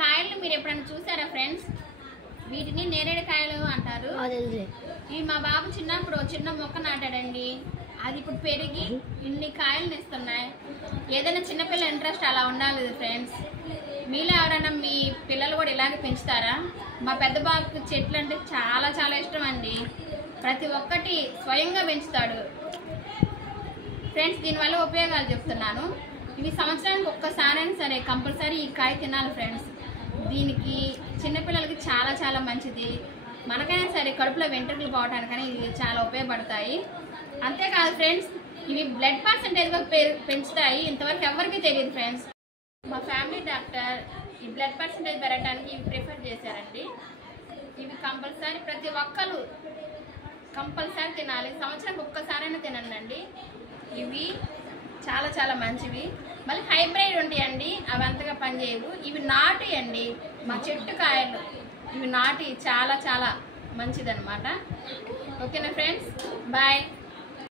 కాయలు మీరు ఎప్పుడైనా చూసారా ఫ్రెండ్స్? వీటిని నేరేడు కాయలు అంటారు. ఇవి మా బాబు చిన్నప్పుడు చిన్న మొక్క నాటాడండి. అది ఇప్పుడు పెరిగి ఇన్ని కాయలు ఇస్తున్నాయి. ఏదైనా చిన్నపిల్ల ఇంట్రెస్ట్ అలా ఉండాలి ఫ్రెండ్స్. మీలో ఎవరైనా మీ పిల్లలు కూడా ఇలాగే పెంచుతారా? మా పెద్ద బాబుకి చెట్లు అంటే చాలా చాలా ఇష్టం అండి. ప్రతి ఒక్కటి స్వయంగా పెంచుతాడు ఫ్రెండ్స్. దీనివల్ల ఉపయోగాలు చెప్తున్నాను. ఇవి సంవత్సరానికి ఒక్కసారైనా సరే కంపల్సరీ ఈ కాయ తినాలి ఫ్రెండ్స్. దీనికి చిన్నపిల్లలకి చాలా చాలా మంచిది. మనకైనా సరే కడుపులో వెంట్రుకలు పోవటానికైనా ఇవి చాలా ఉపయోగపడతాయి. అంతేకాదు ఫ్రెండ్స్, ఇవి బ్లడ్ పర్సంటేజ్గా పెంచుతాయి. ఇంతవరకు ఎవరికి తెలియదు ఫ్రెండ్స్. మా ఫ్యామిలీ డాక్టర్ ఈ బ్లడ్ పర్సంటేజ్ పెరగడానికి ఇవి ప్రిఫర్ చేశారండి. ఇవి కంపల్సరీ ప్రతి ఒక్కరు కంపల్సరీ తినాలి. సంవత్సరానికి ఒక్కసారైనా తినండి. ఇవి చాలా చాలా మంచివి. మళ్ళీ హైబ్రిడ్ ఉంటాయండి, అవి అంతగా పనిచేయవు. ఇవి నాటి అండి, మా చెట్టు కాయలు. ఇవి నాటి చాలా చాలా మంచిదన్నమాట. ఓకేనా ఫ్రెండ్స్, బాయ్.